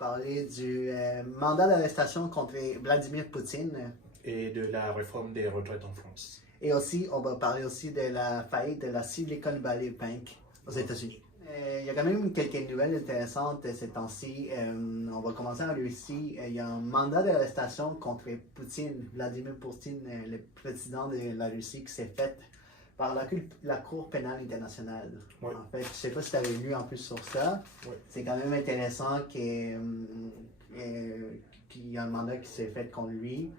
parler du mandat d'arrestation contre Vladimir Poutine. Et de la réforme des retraites en France. Et aussi, on va parler aussi de la faillite de la Silicon Valley Bank aux États-Unis. Il y a quand même quelques nouvelles intéressantes ces temps-ci. On va commencer en Russie. Il y a un mandat d'arrestation contre Poutine, Vladimir Poutine, le président de la Russie, qui s'est fait par la Cour pénale internationale. Ouais. En fait, je ne sais pas si tu avais lu en plus sur ça. Ouais. C'est quand même intéressant qu'il y a un mandat qui s'est fait contre lui.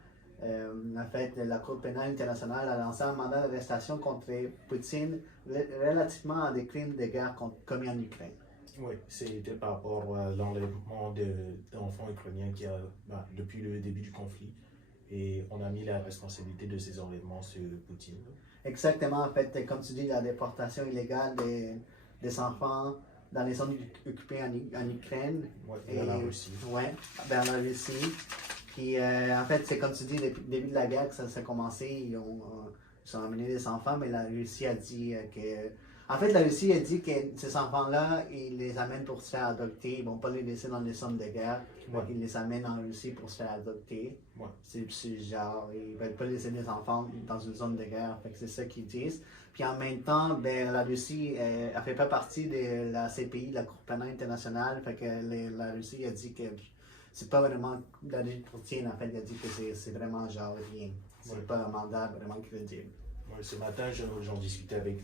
En fait, la Cour pénale internationale a lancé un mandat d'arrestation contre Poutine relativement à des crimes de guerre commis en Ukraine. Oui, c'était par rapport à l'enlèvement d'enfants ukrainiens qui a, depuis le début du conflit. Et on a mis la responsabilité de ces enlèvements sur Poutine. Exactement, en fait, comme tu dis, la déportation illégale des enfants dans les zones occupées en Ukraine. Oui, vers la Russie. Oui, vers la Russie. Puis, en fait, c'est comme tu dis, depuis le début de la guerre que ça a commencé, ils ont amené des enfants, mais la Russie a dit que... En fait, la Russie a dit que ces enfants-là, ils les amènent pour se faire adopter. Ils ne vont pas les laisser dans les zones de guerre. Ouais. Ils les amènent en Russie pour se faire adopter. Ouais. C'est genre, ils ne veulent pas laisser les enfants dans une zone de guerre. Fait que c'est ça qu'ils disent. Puis en même temps, ben, la Russie elle fait pas partie de la CPI, la Cour pénale internationale. Fait que la Russie a dit que c'est pas vraiment Vladimir Poutine, en fait, il a dit que c'est vraiment genre rien. C'est Ouais. pas un mandat vraiment crédible. Ouais, ce matin, j'en discutais avec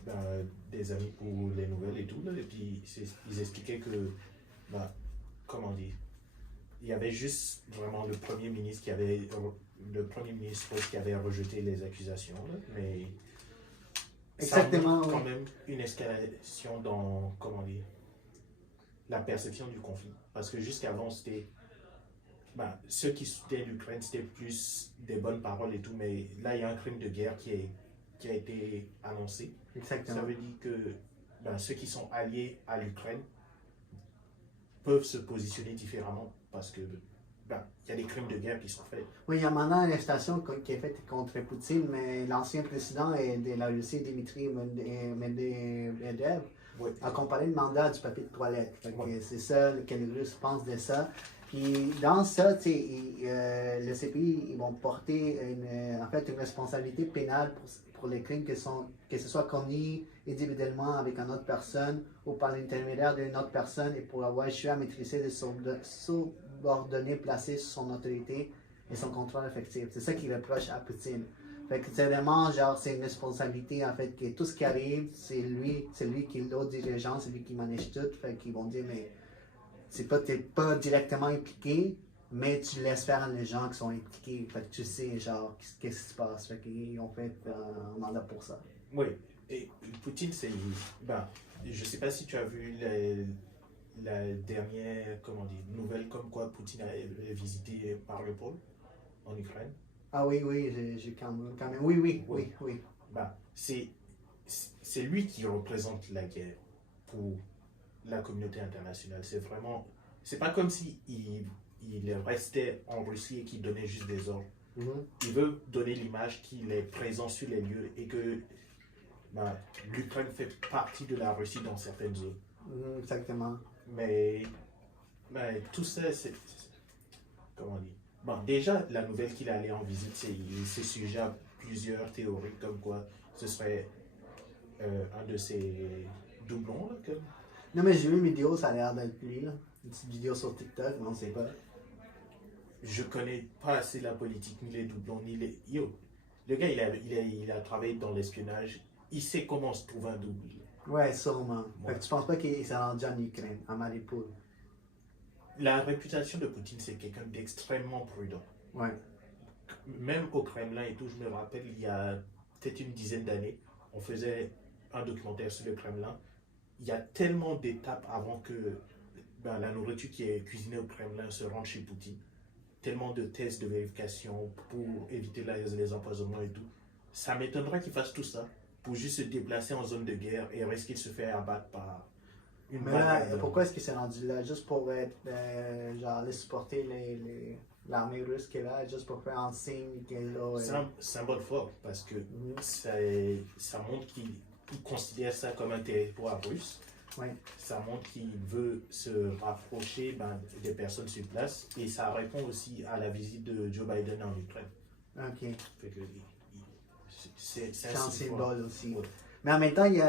des amis pour les nouvelles et tout, là, et puis ils expliquaient que, comment dire, il y avait juste vraiment le premier ministre qui avait rejeté les accusations, là, mais Exactement, ça montre quand oui. même une escalation dans, comment dire, la perception du conflit. Parce que jusqu'avant, c'était, ceux qui soutenaient l'Ukraine, c'était plus des bonnes paroles et tout, mais là, il y a un crime de guerre qui a été annoncé. Exactement. Ça veut dire que ceux qui sont alliés à l'Ukraine peuvent se positionner différemment parce que il y a des crimes de guerre qui sont faits. Oui, il y a un mandat d'arrestation qui est fait contre Poutine, mais l'ancien président de la Russie, Dmitry Medvedev, Ouais. a comparé le mandat du papier de toilette. Fait que Ouais. c'est ça que les Russes pensent de ça. Puis dans ça, le CPI, ils vont porter en fait, une responsabilité pénale pour les crimes que ce soit commis individuellement avec une autre personne ou par l'intermédiaire d'une autre personne et pour avoir échoué à maîtriser des subordonnés placés sous son autorité et son contrôle effectif. C'est ça qu'ils reprochent à Poutine. Fait que c'est vraiment genre, c'est une responsabilité en fait, que tout ce qui arrive, c'est lui qui est l'autre dirigeant, c'est lui qui manage tout. Fait qu'ils vont dire, mais t'es pas directement impliqué, mais tu laisses faire les gens qui sont impliqués. Fait que tu sais, genre, qu'est-ce qui se passe. Fait qu'ils ont fait un mandat pour ça. Oui, et Poutine, c'est. Je sais pas si tu as vu la dernière nouvelle comme quoi Poutine a visité par le pôle en Ukraine. Ah oui, j'ai quand même. Oui. C'est lui qui représente la guerre pour la communauté internationale. C'est pas comme si il restait en Russie et qu'il donnait juste des ordres. Il veut donner l'image qu'il est présent sur les lieux et que l'Ukraine fait partie de la Russie dans certaines zones. Exactement. Mais tout ça, c'est comment dire? Déjà, la nouvelle qu'il allait en visite, c'est sujet à plusieurs théories, comme quoi ce serait un de ces doublons. Là, Non, mais j'ai vu une vidéo, ça a l'air d'être lui, là. Une petite vidéo sur TikTok, mais on sait pas. Je connais pas assez la politique, ni les doublons, ni les. Yo, le gars, il a travaillé dans l'espionnage. Il sait comment se trouver un double. Ouais, sûrement. Ouais. Fait que tu penses pas qu'il s'est rendu en Ukraine, à Mariupol? La réputation de Poutine, c'est quelqu'un d'extrêmement prudent. Ouais. Même au Kremlin et tout, je me rappelle, il y a peut-être une dizaine d'années, on faisait un documentaire sur le Kremlin. Il y a tellement d'étapes avant que la nourriture qui est cuisinée au Kremlin se rende chez Poutine. Tellement de tests de vérification pour éviter les empoisonnements et tout. Ça m'étonnerait qu'il fasse tout ça pour juste se déplacer en zone de guerre et risquer de se faire abattre par une Mais balle. là, pourquoi est-ce qu'il s'est rendu là? Juste pour être, genre, aller supporter l'armée russe qui est là, juste pour faire un signe qu'elle est là. C'est un symbole fort parce que ça montre qu'il considère ça comme un territoire russe. Ouais. Ça montre qu'il veut se rapprocher des personnes sur place et ça répond aussi à la visite de Joe Biden en Ukraine. OK. Fait que, c'est C'est un symbole symbole aussi. Ouais. Mais en même temps, il y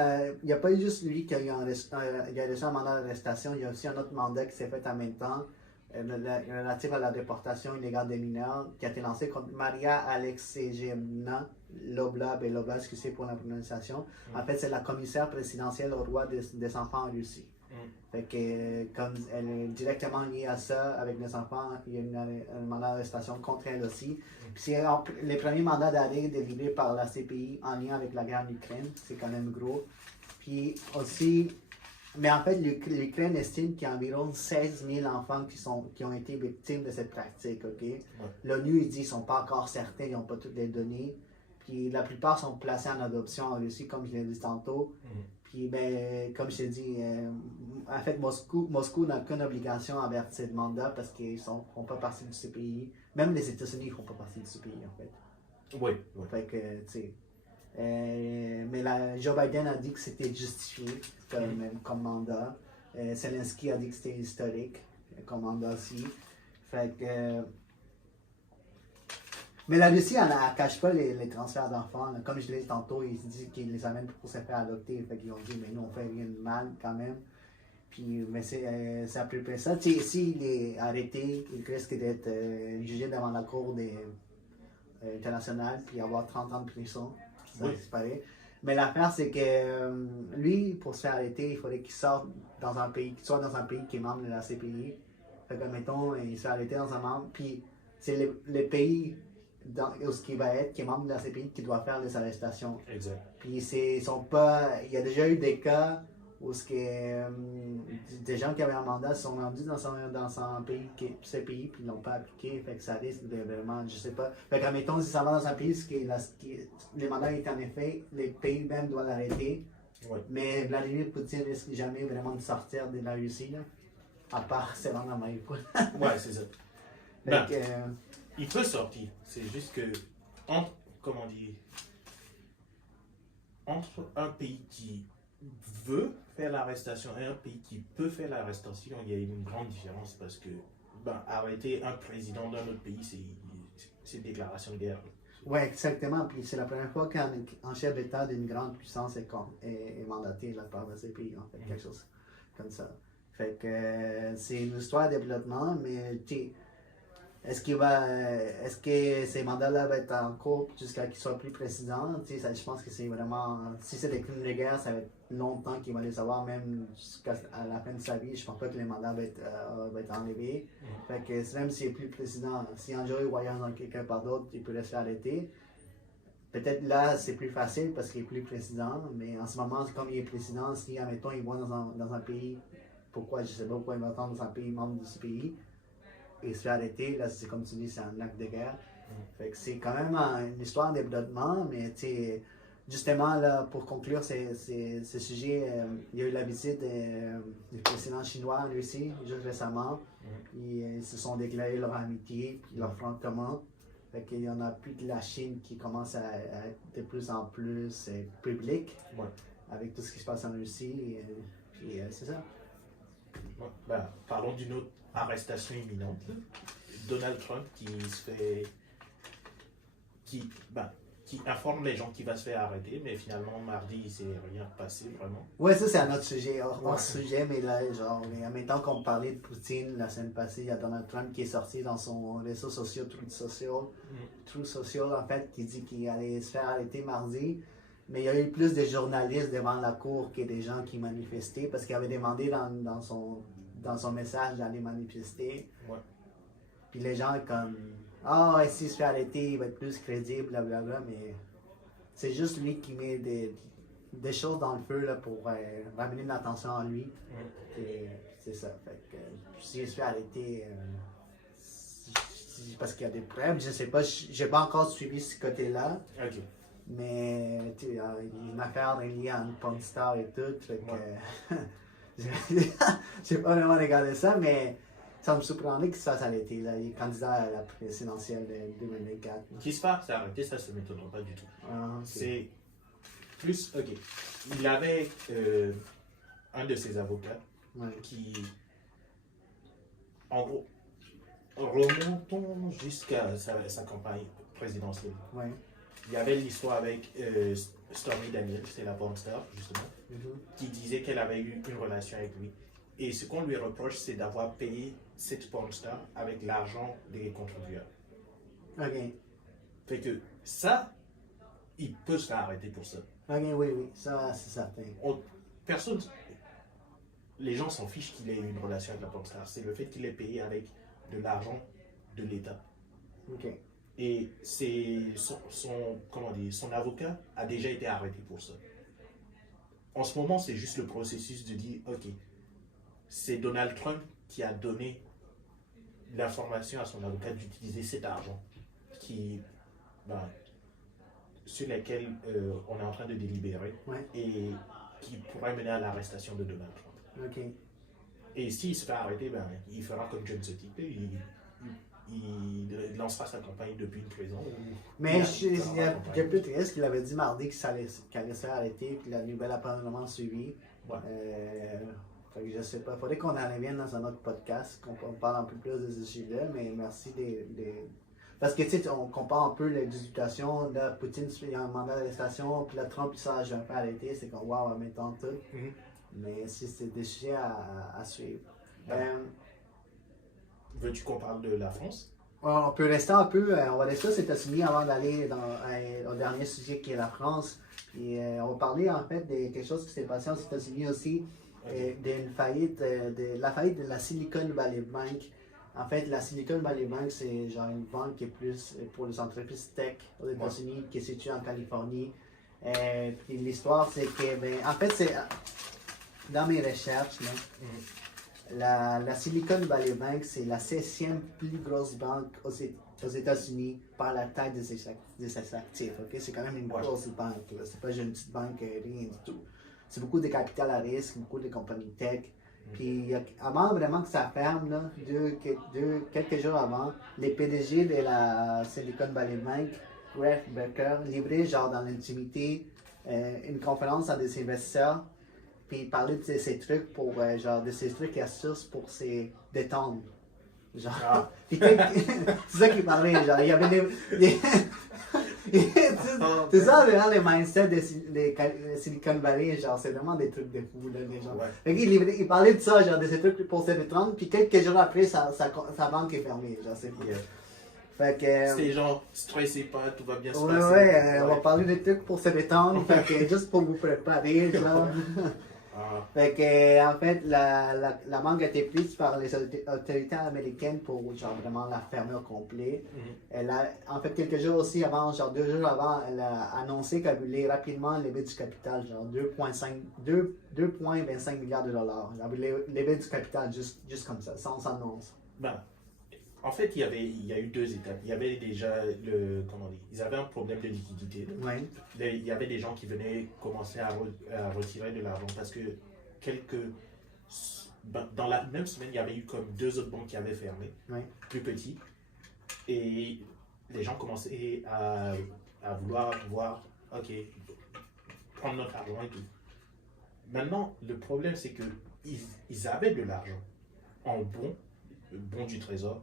a pas eu juste lui qui a eu il a reçu un mandat d'arrestation. Il y a aussi un autre mandat qui s'est fait en même temps, relatif à la déportation illégale des mineurs, qui a été lancé contre Maria Alexeyevna Lobla, excusez pour la prononciation. En fait, c'est la commissaire présidentielle au droit des enfants en Russie. Fait que, comme elle est directement liée à ça, avec les enfants, il y a un mandat d'arrestation contre elle aussi. Puis c'est les premiers mandats d'arrêt délivrés par la CPI en lien avec la guerre en Ukraine, c'est quand même gros. Puis aussi, mais en fait, l'Ukraine estime qu'il y a environ 16 000 enfants qui ont été victimes de cette pratique, OK? Ouais. L'ONU, il dit qu'ils ne sont pas encore certains, ils n'ont pas toutes les données. Puis la plupart sont placés en adoption en Russie, comme je l'ai dit tantôt. Puis, ben, comme je t'ai dit, en fait, Moscou n'a qu'une obligation envers cette mandat parce qu'ils ne font pas partie du CPI. Même les États-Unis ne font pas partie du CPI, en fait. Oui. Fait que, tu sais. Mais Joe Biden a dit que c'était justifié comme mandat. Zelensky a dit que c'était historique comme mandat aussi. Fait que. Mais la Russie, elle ne cache pas les transferts d'enfants. Comme je l'ai dit tantôt, ils disent qu'ils les amènent pour se faire adopter. Fait qu'ils ont dit, mais nous, on fait rien de mal quand même. Puis, mais c'est à peu près ça. S'il est arrêté, il risque d'être jugé devant la Cour internationale, puis avoir 30 ans de prison. Ça, c'est pareil. Mais l'affaire, c'est que lui, pour se faire arrêter, il faudrait qu'il sorte dans un pays, qu'il soit dans un pays qui est membre de la CPI. Fait que, mettons, il se fait arrêter dans un membre, puis c'est le pays où ce qui va être, qui est membre de la CPI, qui doit faire les arrestations. Exact. Puis ils sont pas. Il y a déjà eu des cas où des gens qui avaient un mandat sont rendus dans son pays, CPI, puis ils l'ont pas appliqué. Fait que ça risque de vraiment, je sais pas. Fait que, mettons, si ça va dans un pays, les mandats étaient en effet, les pays même doivent l'arrêter. Ouais. Mais Vladimir Poutine risque jamais vraiment de sortir de la Russie, là, à part se rendre à Mariupol. Ouais, c'est ça. Il peut sortir, c'est juste que entre un pays qui veut faire l'arrestation et un pays qui peut faire l'arrestation, il y a une grande différence parce que arrêter un président d'un autre pays, c'est une déclaration de guerre. Oui, exactement. Puis c'est la première fois qu'un chef d'État d'une grande puissance est mandaté là, par le CPI, en fait, quelque chose comme ça. Fait que c'est une histoire de développement, mais est-ce que ces mandats-là vont être en cours jusqu'à qu'il soit plus président? Je pense que c'est vraiment. Si c'est des crimes de guerre, ça va être longtemps qu'il va les avoir, même jusqu'à la fin de sa vie. Je pense pas que les mandats vont être enlevés. Fait que même s'il n'est plus président, si un jour il voyage dans quelqu'un par d'autre, il peut se faire arrêter. Peut-être là, c'est plus facile parce qu'il n'est plus président, mais en ce moment, comme il est président, si, admettons, il va dans un pays, je ne sais pas pourquoi il va attendre dans un pays membre du pays, et se fait arrêter, là, c'est comme tu dis, c'est un acte de guerre. Fait que c'est quand même une histoire de développement, mais justement, là, pour conclure ce sujet, il y a eu la visite du président chinois en Russie, juste récemment. Ils se sont déclarés leur amitié, puis leur front commun. Fait qu'il y en a plus de la Chine qui commence à être de plus en plus publique, avec tout ce qui se passe en Russie. Puis c'est ça. Parlons d'une autre arrestation imminente. Donald Trump qui informe les gens qu'il va se faire arrêter, mais finalement mardi il s'est rien passé vraiment. Ouais, ça c'est un autre sujet, hors sujet, mais là, genre, en même temps qu'on parlait de Poutine la semaine passée, il y a Donald Trump qui est sorti dans son réseau social, Truth Social, en fait, qui dit qu'il allait se faire arrêter mardi. Mais il y a eu plus de journalistes devant la cour que des gens qui manifestaient, parce qu'il avait demandé dans son message d'aller manifester. Ouais. Puis les gens comme s'il se fait arrêter, il va être plus crédible, blablabla, mais c'est juste lui qui met des choses dans le feu là, pour ramener l'attention à lui. Et c'est ça. Fait que s'il se fait arrêter, parce qu'il y a des preuves, je sais pas, j'ai pas encore suivi ce côté-là. Okay. Mais il y a une affaire liée à une porn star et tout, fait que j'ai pas vraiment regardé ça, mais ça me surprendrait que ça arrêté. Là. Il est candidat à la présidentielle de 2024. Qui se passe arrêter, ça se m'étonnera pas du tout. Okay. C'est plus, ok. Il avait un de ses avocats Ouais. qui, en gros, remontons jusqu'à sa campagne présidentielle. Ouais. Il y avait l'histoire avec Stormy Daniels, c'est la porn star, justement, Mhm. qui disait qu'elle avait eu une relation avec lui. Et ce qu'on lui reproche, c'est d'avoir payé cette porn star avec l'argent des contribuables. Ok. Fait que ça, il peut se faire arrêter pour ça. Ok, oui, oui, ça, c'est certain. Personne, les gens s'en fichent qu'il ait eu une relation avec la porn star. C'est le fait qu'il ait payé avec de l'argent de l'État. Ok. Et c'est comment dire, son avocat a déjà été arrêté pour ça. En ce moment, c'est juste le processus de dire, ok, c'est Donald Trump qui a donné l'information à son avocat d'utiliser cet argent qui, ben, sur lesquels on est en train de délibérer Ouais. et qui pourrait mener à l'arrestation de Donald Trump. Ok. Et s'il se fait arrêter, ben, il fera comme John Sottipe, il lancera sa campagne depuis une prison. Mais Il fera la il y a campagne. plus triste qu'il avait dit mardi qu'il allait se faire arrêter, puis la nouvelle a probablement suivi. Ouais. Fait que je sais pas, faudrait qu'on en revienne dans un autre podcast, qu'on parle un peu plus de ce sujet-là, mais merci Parce que tu sais, on compare un peu les situations, là, Poutine il y a un mandat d'arrestation, puis là, Trump il sort, je vais me faire arrêter, c'est comme waouh, en même temps tout. Mhm. Mais c'est des sujets à suivre. Ouais. Veux-tu qu'on parle de la France? On peut rester un peu, on va rester aux États-Unis avant d'aller au dernier sujet qui est la France. Puis on va parler en fait de quelque chose qui s'est passé aux États-Unis aussi, d'une faillite, de la faillite de la Silicon Valley Bank. En fait, la Silicon Valley Bank, c'est genre une banque qui est plus pour les entreprises tech aux États-Unis, qui est située en Californie. Puis l'histoire, c'est que, ben, en fait, c'est dans mes recherches, là, la Silicon Valley Bank, c'est la 16e plus grosse banque aux États-Unis par la taille de ses actifs. Okay? C'est quand même une grosse banque. C'est pas juste une petite banque, rien du tout. C'est beaucoup de capital à risque, beaucoup de compagnies tech. Puis avant vraiment que ça ferme, là, quelques jours avant, les PDG de la Silicon Valley Bank, Greg Becker, livraient genre dans l'intimité une conférence à des investisseurs. Puis il parlait de ces trucs pour, genre, de ces trucs et astuces pour se détendre. Genre, c'est ça qu'il parlait, genre, il y avait c'est ça, vraiment, les mindsets des Silicon Valley, genre, c'est vraiment des trucs de fou, là, les gens. Ouais. Fait qu'il parlait de ça, genre, de ces trucs pour se détendre, puis quelques jours après, sa banque est fermée, genre, c'est fou. Yeah. Fait que... C'est genre, stressez pas, tout va bien se Ouais, passer. ouais, on va parler des trucs pour se détendre, fait que juste pour vous préparer, genre. Fait que, en fait, la banque a été prise par les autorités américaines pour, genre, vraiment la fermer au complet. Elle a, en fait, quelques jours aussi avant, genre 2 jours avant, elle a annoncé qu'elle voulait rapidement lever du capital, genre 2,25 milliards de dollars. Elle voulait lever du capital juste comme ça, sans annonce. Ben, en fait, il y a eu 2 étapes. Il y avait déjà ils avaient un problème de liquidité. Ouais. Il y avait des gens qui venaient commencer à retirer de l'argent parce que dans la même semaine, il y avait eu comme 2 autres banques qui avaient fermé, plus petits. Et les gens commençaient à vouloir voir, ok, prendre notre argent et tout. Maintenant, le problème, c'est qu'ils avaient de l'argent en bon du trésor,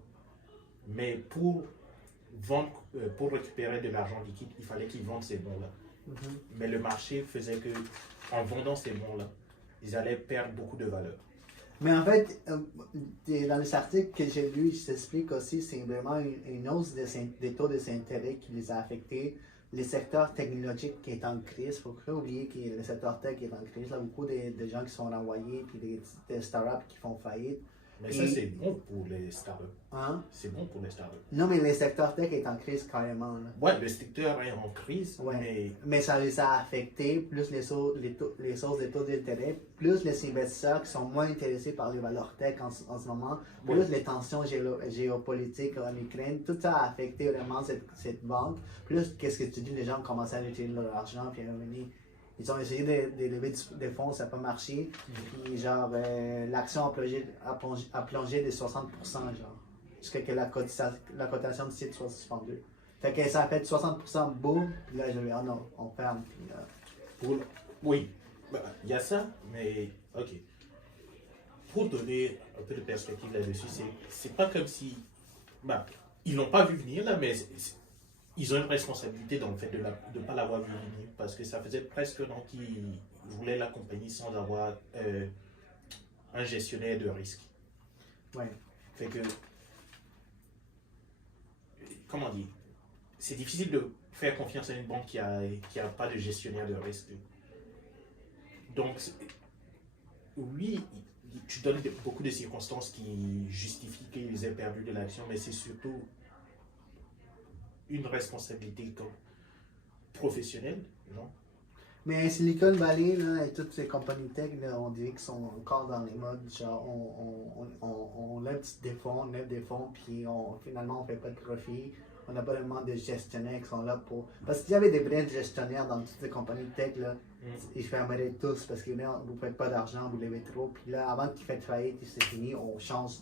mais pour récupérer de l'argent liquide, il fallait qu'ils vendent ces bons-là. Mais le marché faisait que, en vendant ces bons-là, ils allaient perdre beaucoup de valeur. Mais en fait, dans les articles que j'ai lus, il s'explique aussi c'est vraiment une hausse des taux d'intérêt qui les a affectés. Les secteurs technologiques qui est en crise, il ne faut pas oublier que le secteur tech est en crise. Il y a beaucoup de gens qui sont renvoyés, puis des startups qui font faillite. Mais ça, c'est bon pour les startups. Hein? C'est bon pour les startups. Non, mais le secteur tech est en crise carrément. Là. Ouais, le secteur est en crise, mais ça les a affectés, plus les sources des taux d'intérêt, plus les investisseurs qui sont moins intéressés par les valeurs tech en ce moment, plus les tensions géopolitiques en Ukraine, tout ça a affecté vraiment cette banque. Plus, qu'est-ce que tu dis, les gens ont commencé à utiliser leur argent, puis ils ont essayé de lever des fonds, ça n'a pas marché. Puis genre, l'action a plongé de 60%, genre, jusqu'à que la cotation du site soit suspendue. Fait que ça a fait 60% boum, puis là, je vais, oh non, on ferme. Puis, oui, il y a ça, mais Ok. Pour donner un peu de perspective là-dessus, c'est pas comme si. Bah, ils l'ont pas vu venir là, mais ils ont une responsabilité dans le fait de ne pas l'avoir vu venir parce que ça faisait presque un an qu'ils voulaient la compagnie sans avoir un gestionnaire de risque. Ouais. Fait que, comment dire, c'est difficile de faire confiance à une banque qui a pas de gestionnaire de risque. Donc, oui, tu donnes beaucoup de circonstances qui justifient qu'ils aient perdu de l'action, mais c'est surtout une responsabilité professionnelle, non? Mais Silicon Valley, là, et toutes ces compagnies tech, là, on dirait qu'ils sont encore dans les modes, genre, on lève des fonds, puis finalement, on fait pas de profit. On n'a pas vraiment de gestionnaires qui sont là pour... Parce qu'il y avait des vrais gestionnaires dans toutes ces compagnies tech, là, ils fermeraient tous, parce que là, vous ne faites pas d'argent, vous levez trop, puis là, avant qu'ils fassent faillite, c'est fini, on change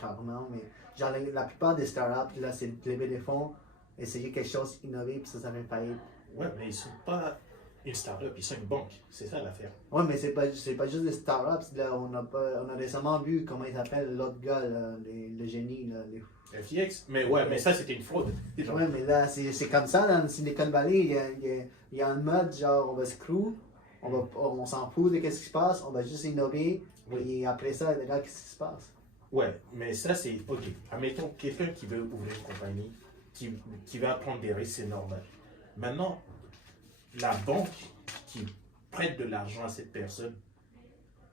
carrément, mais genre, la plupart des startups, là, c'est de lever des fonds, essayer quelque chose, innover, puis ça fait faillite. Ouais, mais ils sont pas une start-up, ils sont une banque. C'est ça l'affaire. Ouais, mais c'est pas juste des startups. Là, on a récemment vu comment il s'appelle l'autre gars, là, le génie. Là, FTX? Mais ouais, mais ça c'était une fraude. Ouais, mais là, c'est comme ça dans Silicon Valley. Il y a un mode genre on va screw, on s'en fout de ce qui se passe, on va juste innover. Et après ça, là, qu'est-ce qui se passe? Ouais, mais ça c'est ok. Admettons, quelqu'un qui veut ouvrir une compagnie, qui va prendre des risques, c'est normal. Maintenant, la banque qui prête de l'argent à cette personne,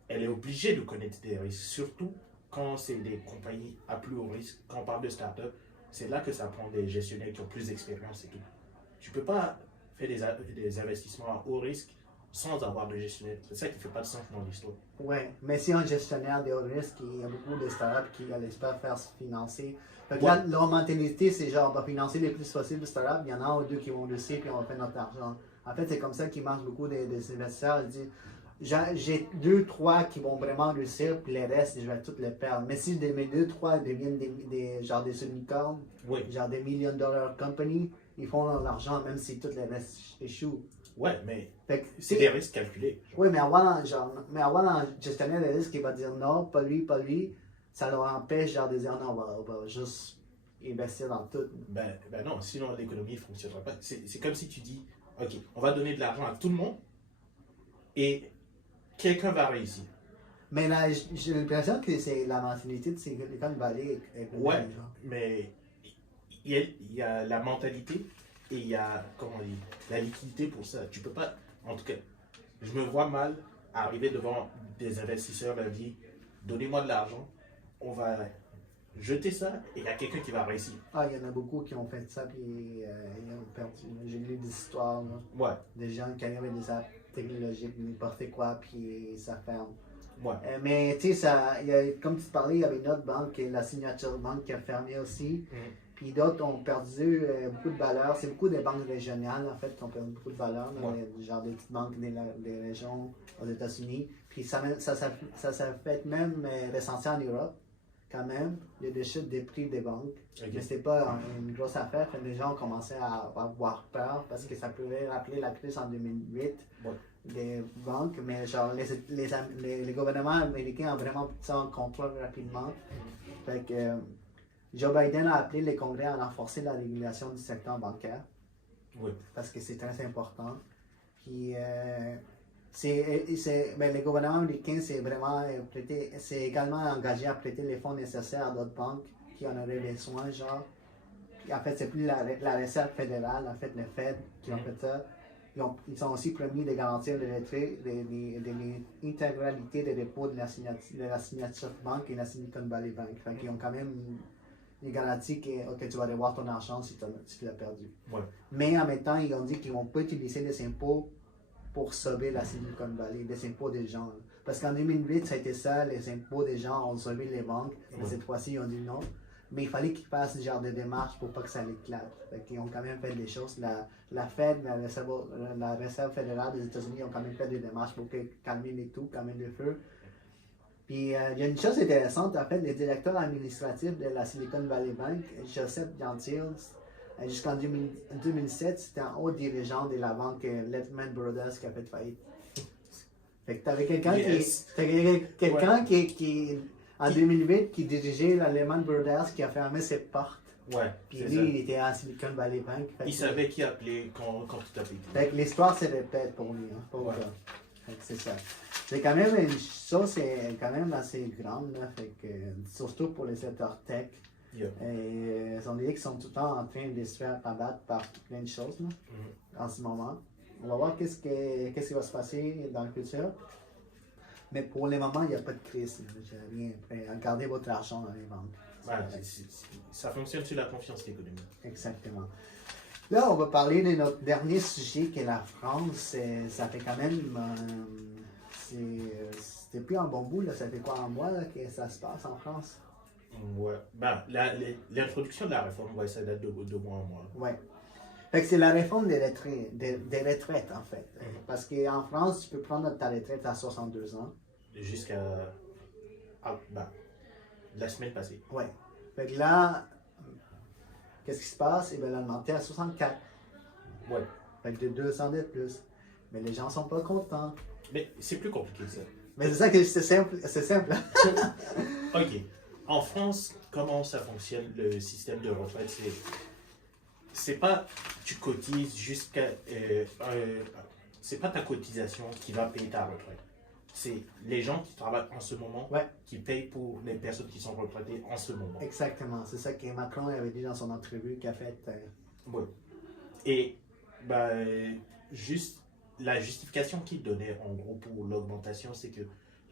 elle est obligée de connaître des risques, surtout quand c'est des compagnies à plus haut risque. Quand on parle de start-up, c'est là que ça prend des gestionnaires qui ont plus d'expérience et tout. Tu ne peux pas faire des investissements à haut risque sans avoir de gestionnaire. C'est ça qui ne fait pas de sens dans l'histoire. Ouais, mais si un gestionnaire de haut risque, il y a beaucoup de startups qui n'allaient pas faire se financer. Donc Ouais. là, leur mentalité, c'est genre, on va financer le plus possible de startups, il y en a un ou deux qui vont réussir, puis on va faire notre argent. En fait, c'est comme ça qu'ils marchent beaucoup des investisseurs. Ils disent, j'ai deux, trois qui vont vraiment réussir, puis les restes, je vais tous les perdre. Mais si mes deux, trois deviennent genre des unicornes, Oui. genre des million dollar companies, ils font leur argent même si tous les restes échouent. Ouais, mais Fait que, c'est des risques calculés. Oui, mais avoir un gestionnaire de risque qui va dire non, pas lui, ça leur empêche genre de dire non, on va juste investir dans tout. Ben non, sinon l'économie ne fonctionnera pas. C'est comme si tu dis, ok, on va donner de l'argent à tout le monde et quelqu'un va réussir. Mais là, j'ai l'impression que c'est la mentalité de Silicon Valley est Ouais, mais il y a la mentalité et il y a, comment dire, la liquidité pour ça. Tu peux pas, en tout cas, je me vois mal arriver devant des investisseurs leur dire, donnez-moi de l'argent, on va jeter ça et il y a quelqu'un qui va réussir. Ah, il y en a beaucoup qui ont fait ça, puis ils ont perdu. J'ai lu des histoires, là, Ouais, des gens qui arrivent avec des apps technologiques, n'importe quoi, puis ça ferme. ouais. Mais tu sais, comme tu parlais, il y avait une autre banque, la Signature Bank, qui a fermé aussi. Puis d'autres ont perdu beaucoup de valeur. C'est beaucoup des banques régionales, en fait, qui ont perdu beaucoup de valeur. Genre des petites banques des régions aux États-Unis. Puis ça s'est fait même ressentir en Europe, quand même. Il y a des chutes des prix des banques. Okay. Mais c'était pas une grosse affaire. Les gens ont commencé à avoir peur parce que ça pouvait rappeler la crise en 2008. Ouais. Des banques, mais genre les gouvernements américains ont vraiment pris ça en contrôle rapidement. Fait que Joe Biden a appelé les congrès à renforcer la régulation du secteur bancaire. Oui. Parce que c'est très important. Puis le gouvernement américain c'est également engagé à prêter les fonds nécessaires à d'autres banques qui en auraient besoin, genre. Puis en fait, c'est plus la Réserve fédérale, en fait, le Fed qui ont fait ça. Ils ont aussi promis de garantir le retrait de l'intégralité des dépôts de la Signature Bank et la Silicon Valley Bank. Fait qu'ils ont quand même une garantie que tu vas revoir ton argent si tu l'as perdu. Ouais. Mais en même temps, ils ont dit qu'ils ne vont pas utiliser les impôts pour sauver la Silicon Valley, les impôts des gens. Parce qu'en 2008, ça a été ça, les impôts des gens ont sauvé les banques. Mais cette fois-ci, ils ont dit non. Mais il fallait qu'ils fassent ce genre de démarches pour pas que ça l'éclate. Ils ont quand même fait des choses. La Fed, la Réserve fédérale des États-Unis ont quand même fait des démarches pour calmer les tout, calmer le feu. Puis il y a une chose intéressante, en fait, le directeur administratif de la Silicon Valley Bank, Joseph Gentile, jusqu'en 2007, c'était un haut dirigeant de la banque Lehman Brothers qui a fait faillite. Fait que t'avais quelqu'un Yes. qui, en 2008, qui dirigeait la Lehman Brothers, qui a fermé ses portes. Ouais, Puis c'est lui, ça. il était à Silicon Valley Bank. Fait Il que- savait qui appeler quand tout a pété. Fait que l'histoire se répète pour lui, hein, pour Ouais. le gars. Fait que c'est ça. C'est quand même une chose, c'est quand même assez grande, là, fait que, surtout pour les secteurs tech. Yeah. Et on dirait qu'ils sont tout le temps en train de se faire abattre par plein de choses là, en ce moment. On va voir qu'est-ce qui va se passer dans le futur. Mais pour le moment, il n'y a pas de crise. J'ai rien prêt. Gardez votre argent dans les banques. Ouais, ça fonctionne sur la confiance économique. Exactement. Là, on va parler de notre dernier sujet qui est la France. Ça fait quand même. C'était plus un bon bout, là. Ça fait quoi, un mois là, que ça se passe en France? Ouais. Ben, l'introduction de la réforme, ouais, ça date de mois en mois. Ouais. Fait que c'est la réforme des retraites, en fait. Parce qu'en France, tu peux prendre ta retraite à 62 ans. Jusqu'à la semaine passée. Ouais. Fait que là, qu'est-ce qui se passe? Ils veulent augmenter à 64. Ouais. Fait que de 2 ans de plus. Mais les gens sont pas contents. Mais c'est plus compliqué que ça. Mais c'est ça que c'est simple. C'est simple. Ok. En France, comment ça fonctionne le système de retraite? C'est pas tu cotises jusqu'à. C'est pas ta cotisation qui va payer ta retraite. C'est les gens qui travaillent en ce moment Ouais. qui payent pour les personnes qui sont retraitées en ce moment. Exactement. C'est ça que Macron avait dit dans son entrevue qu'a fait. Ouais. Et juste la justification qu'il donnait en gros pour l'augmentation, c'est que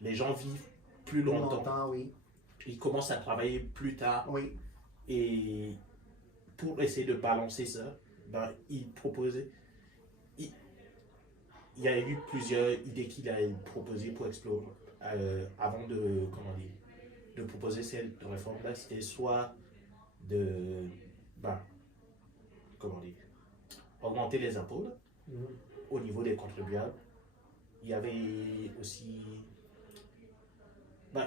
les gens vivent plus longtemps. Oui. Ils commencent à travailler plus tard. Oui. Et pour essayer de balancer ça, il proposait. Il y a eu plusieurs idées qu'il a proposées pour explorer avant de proposer cette réforme-là. C'était soit de augmenter les impôts là, au niveau des contribuables. Il y avait aussi.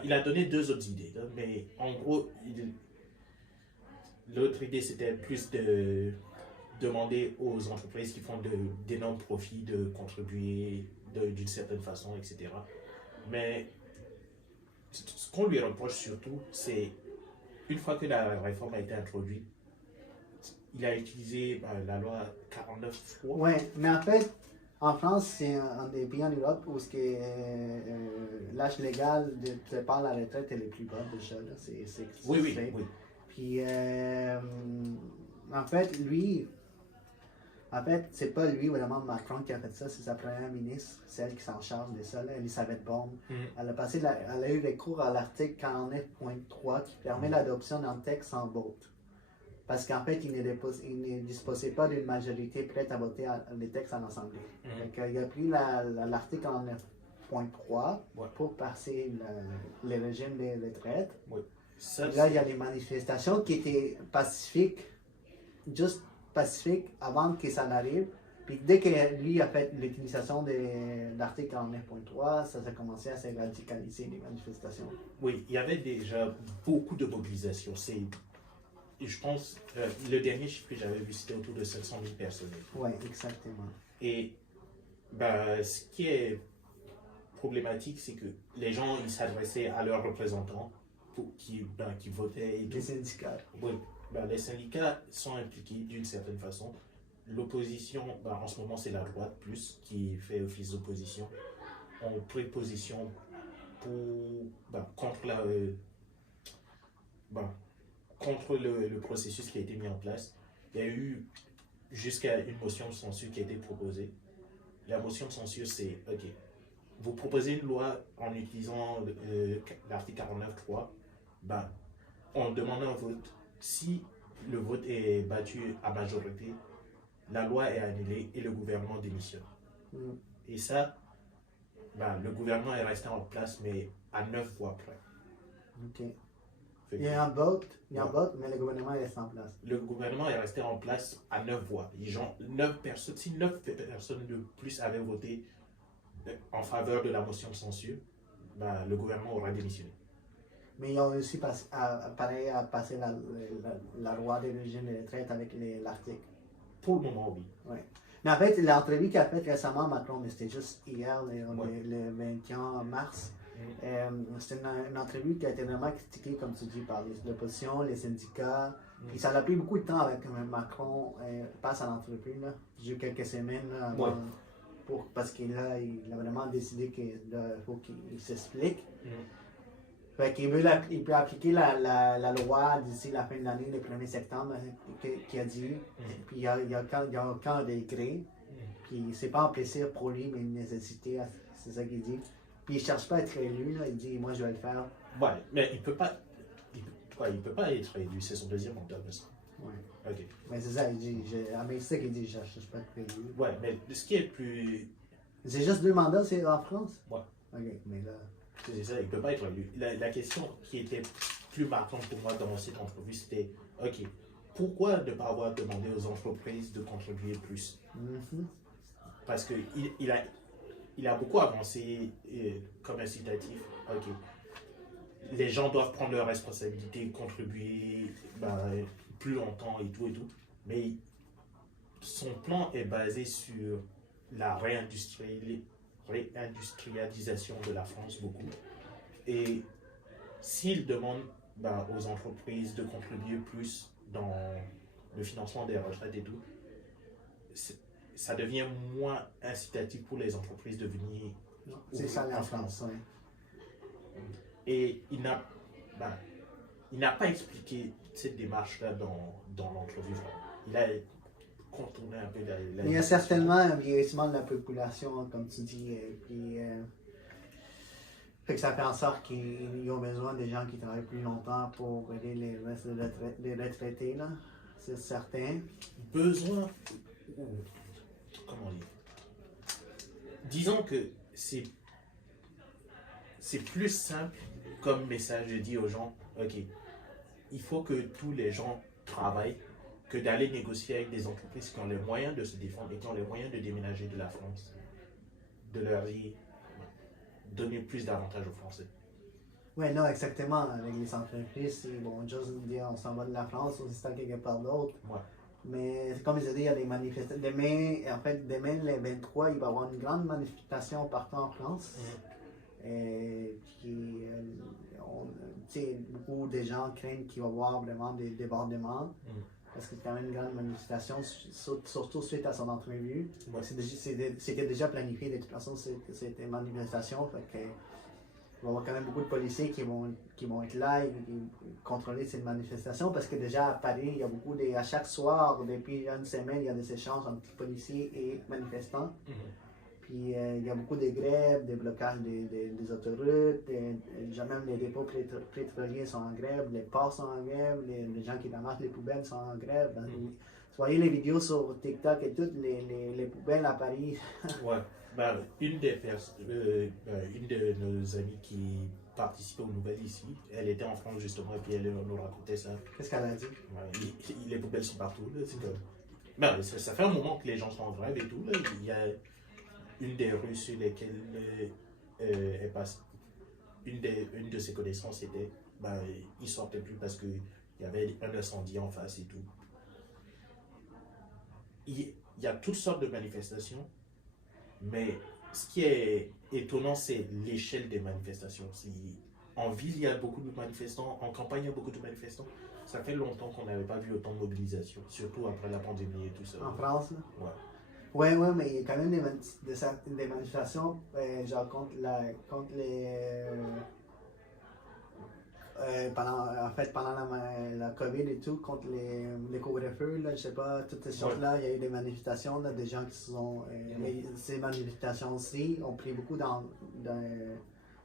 Il a donné deux autres idées, là, mais en gros, l'autre idée c'était plus de demander aux entreprises qui font d'énormes profits de contribuer d'une certaine façon, etc. Mais ce qu'on lui reproche surtout, c'est une fois que la réforme a été introduite, il a utilisé la loi 49.3. Oui, mais en fait, en France, c'est un des pays en Europe où l'âge légal de départ à la retraite est le plus bas déjà. Là. Oui. Puis, en fait, c'est pas lui vraiment Macron qui a fait ça, c'est sa première ministre, celle qui s'en charge de ça, là, Elisabeth Borne. Elle a eu recours à l'article 49.3 qui permet l'adoption d'un texte sans vote. Parce qu'en fait, il ne disposait pas d'une majorité prête à voter les textes en assemblée. Donc, il a pris l'article 49.3 pour passer le régime des retraites. Là, il y a les manifestations qui étaient pacifiques, juste pacifique avant que ça n'arrive. Puis dès que lui a fait l'utilisation de l'article 49.3, ça a commencé à se radicaliser les manifestations. Oui, il y avait déjà beaucoup de mobilisations. Je pense, le dernier chiffre que j'avais vu, c'était autour de 700 000 personnes. Oui, exactement. Et ce qui est problématique, c'est que les gens, ils s'adressaient à leurs représentants qui votaient. Les syndicats. Oui. Les syndicats sont impliqués d'une certaine façon. L'opposition, en ce moment, c'est la droite plus qui fait office d'opposition. On prit position contre le processus qui a été mis en place. Il y a eu jusqu'à une motion de censure qui a été proposée. La motion de censure, c'est OK. Vous proposez une loi en utilisant l'article 49.3, on demande un vote. Si le vote est battu à majorité, la loi est annulée et le gouvernement démissionne. Et ça, le gouvernement est resté en place, mais à 9 voix près. OK. Il y a un vote, mais le gouvernement est resté en place. Le gouvernement est resté en place à 9 voix. Si 9 personnes de plus avaient voté en faveur de la motion de censure, le gouvernement aurait démissionné. Mais ils ont réussi à passer la loi des régimes de retraite avec l'article. Pour le moment, oui. Ouais. Mais en fait, l'entrevue qu'il a faite récemment, Macron, mais c'était juste hier, Ouais. le 21 mars, c'était une entrevue qui a été vraiment critiquée, comme tu dis, par l'opposition, les syndicats. Puis ça a pris beaucoup de temps avec Macron passe à l'entrevue, là. J'ai eu quelques semaines là, Ouais. avant, parce qu'il il a vraiment décidé qu'il faut qu'il s'explique. Fait qu'il veut il peut appliquer la loi d'ici la fin de l'année, le 1er septembre, qui a dit. Puis il y a aucun degré. Puis c'est pas un plaisir pour lui, mais une nécessité, c'est ça qu'il dit. Puis il cherche pas à être élu, là. Il dit, moi je vais le faire. Ouais, mais il peut pas. Il peut pas être élu, c'est son deuxième mandat, mais ça. Ouais. Ok. Mais c'est ça, il dit. Mais c'est ça qu'il dit, je cherche pas à être élu. Ouais, mais ce qui est le plus. C'est juste 2 mandats, c'est en France? Ouais. Ok, mais là. C'est ça, il peut pas être élu. La question qui était plus marquante pour moi dans cette entrevue, c'était ok, pourquoi ne pas avoir demandé aux entreprises de contribuer plus? Parce qu'il il a beaucoup avancé comme incitatif. Ok, les gens doivent prendre leurs responsabilités, contribuer plus longtemps et tout. Mais son plan est basé sur la réindustrialisation de la France beaucoup. Et s'il demande aux entreprises de contribuer plus dans le financement des retraites et tout, ça devient moins incitatif pour les entreprises de venir. C'est ça la France, oui. Et il n'a pas expliqué cette démarche-là dans l'entrevue. Il a contourné un peu Il y a certainement un vieillissement de la population, comme tu dis, puis fait que ça fait en sorte qu'ils ont besoin des gens qui travaillent plus longtemps pour aider les retraités, là. C'est certain. Besoin. Comment dire? Disons que c'est plus simple comme message de dire aux gens, ok, il faut que tous les gens travaillent, que d'aller négocier avec des entreprises qui ont les moyens de se défendre et qui ont les moyens de déménager de la France, de leur dire, donner plus d'avantages aux Français. Oui, non, exactement. Avec les entreprises, c'est bon, juste dire on s'en va de la France, on s'installe quelque part d'autre. Ouais. Mais comme je dit, il y a des manifestations. Demain, le 23, il va y avoir une grande manifestation partout en France. Puis, beaucoup de gens craignent qu'il va y avoir vraiment des débordements. Parce que c'est quand même une grande manifestation, surtout suite à son entrevue. Ouais. C'était déjà planifié de toute façon, c'était une manifestation. Fait que, il va y avoir quand même beaucoup de policiers qui vont être là et contrôler cette manifestation parce que déjà à Paris, il y a à chaque soir, depuis une semaine, il y a des échanges entre policiers et manifestants. Puis il y a beaucoup de grèves, des blocages des autoroutes, même les dépôts pétroliers sont en grève, les ports sont en grève, les gens qui ramassent les poubelles sont en grève. Vous voyez les vidéos sur TikTok et toutes les poubelles à Paris. Ouais. Une de nos amies qui participait aux nouvelles ici, elle était en France justement et puis elle nous racontait ça. Qu'est-ce qu'elle a dit? Les poubelles sont partout. Là, ça fait un moment que les gens sont en grève et tout. Là. Il y a une des rues sur lesquelles elle passe. Une de ses connaissances était ils ne sortaient plus parce qu'il y avait un incendie en face et tout. Il y a toutes sortes de manifestations. Mais ce qui est étonnant, c'est l'échelle des manifestations. En ville, il y a beaucoup de manifestants, en campagne, il y a beaucoup de manifestants. Ça fait longtemps qu'on n'avait pas vu autant de mobilisation, surtout après la pandémie et tout ça. En France, là? Ouais. Ouais, mais il y a quand même des manifestations, genre contre les. Pendant la COVID et tout, contre les couvre-feux, je sais pas, toutes ces choses-là, il y a eu des manifestations, là, des gens qui se sont. Mais ces manifestations-ci ont pris beaucoup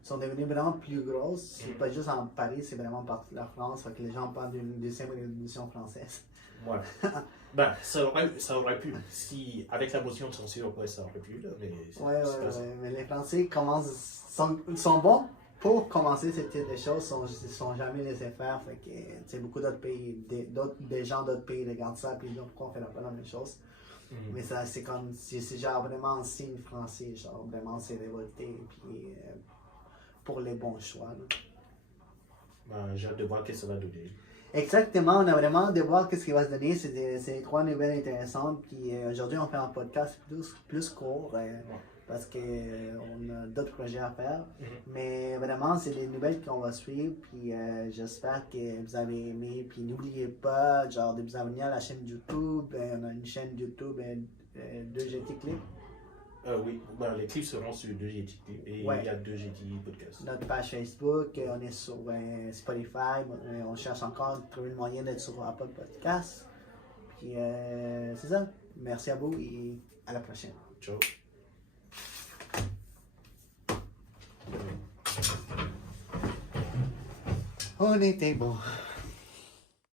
sont devenues vraiment plus grosses. C'est pas juste en Paris, c'est vraiment partout la France, fait que les gens parlent d'une deuxième révolution française. Ouais. Ça aurait pu. Si, avec la motion de censure, ça aurait pu, là, mais. Mais les Français sont bons. Pour commencer ce type de choses, ils ne sont jamais laissés faire. Fait que, beaucoup d'autres pays, des gens d'autres pays regardent ça, puis ils disent pourquoi on fait pas la même chose. Mais ça, c'est comme, c'est genre vraiment un signe français, genre vraiment c'est révolté, puis pour les bons choix. J'ai hâte de voir ce que ça va donner. Exactement, on a vraiment de voir ce qui va se donner. C'est 3 nouvelles intéressantes. Puis aujourd'hui, on fait un podcast plus court parce qu'on a d'autres projets à faire. Mais vraiment, c'est les nouvelles qu'on va suivre. Puis j'espère que vous avez aimé. Puis n'oubliez pas genre, de vous abonner à la chaîne YouTube. On a une chaîne YouTube 2GT Clip. Oui, les clips seront sur 2GT Clip et il y a 2GT Podcast. Notre page Facebook, on est sur Spotify, on cherche encore de trouver le moyen d'être sur Apple Podcast. Puis c'est ça. Merci à vous et à la prochaine. Ciao. On était bon.